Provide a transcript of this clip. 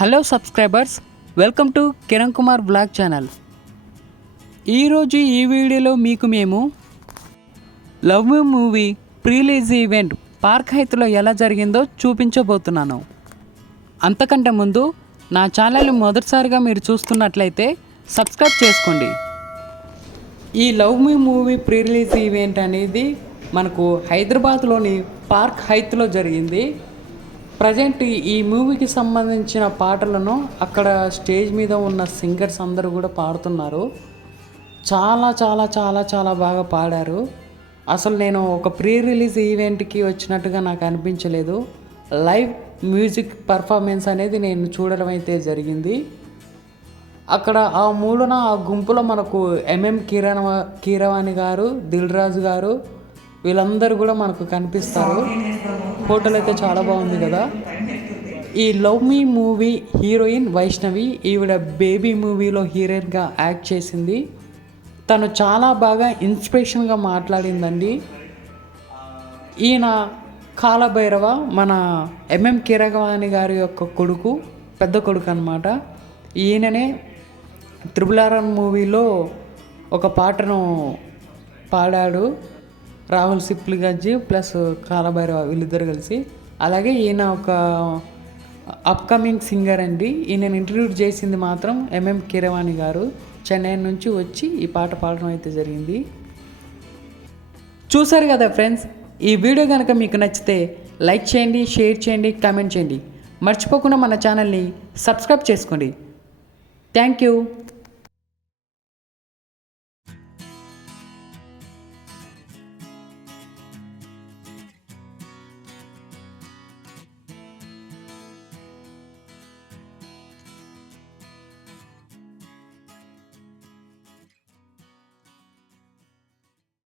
Hello subscribers, welcome to Kiran Kumar blog channel. ఈరోజు ఈ వీడియోలో మీకు మేము love me movie pre-release event park హైత్లో ఎలా జరిగిందో చూపించబోతున్నాను. అంతకంటే ముందు నా ఛానల్ని మొదటిసారిగా మీరు చూస్తున్నట్లయితే సబ్స్క్రైబ్ చేసుకోండి. ఈ love me movie pre-release event అనేది మనకు హైదరాబాద్లోని పార్క్ హైత్లో జరిగింది. ప్రజెంట్ ఈ మూవీకి సంబంధించిన పాటలను అక్కడ స్టేజ్ మీద ఉన్న సింగర్స్ అందరూ కూడా పాడుతున్నారు. చాలా చాలా చాలా చాలా బాగా పాడారు. అసలు నేను ఒక ప్రీ రిలీజ్ ఈవెంట్కి వచ్చినట్టుగా నాకు అనిపించలేదు. లైవ్ మ్యూజిక్ పర్ఫార్మెన్స్ అనేది నేను చూడడం అయితే జరిగింది. అక్కడ ఆ మూలన ఆ గుంపులో మనకు ఎంఎం కీరవాణి గారు, దిల్ రాజు గారు వీళ్ళందరూ కూడా మనకు కనిపిస్తారు. ఫోటోలు అయితే చాలా బాగుంది కదా. ఈ love me movie heroine Vaishnavi, ఈవిడ బేబీ మూవీలో హీరోయిన్గా యాక్ట్ చేసింది. తను చాలా బాగా ఇన్స్పిరేషన్గా మాట్లాడిందండి. ఈయన కాలభైరవ మన ఎంఎం కీరవాణి గారి యొక్క కొడుకు, పెద్ద కొడుకు అన్నమాట. ఈయననే RRR మూవీలో ఒక పాటను పాడాడు, రాహుల్ సిప్లిగంజ్ ప్లస్ కాలభైరవ వీళ్ళిద్దరు కలిసి. అలాగే ఈయన ఒక అప్కమింగ్ సింగర్ అండి. ఈయనను ఇంట్రడ్యూస్ చేసింది మాత్రం ఎంఎం కీరవాణి గారు. చెన్నై నుంచి వచ్చి ఈ పాట పాడడం అయితే జరిగింది. చూసారు కదా ఫ్రెండ్స్, ఈ వీడియో కనుక మీకు నచ్చితే లైక్ చేయండి, షేర్ చేయండి, కామెంట్ చేయండి. మర్చిపోకుండా మన ఛానల్ని సబ్స్క్రైబ్ చేసుకోండి. Thank you.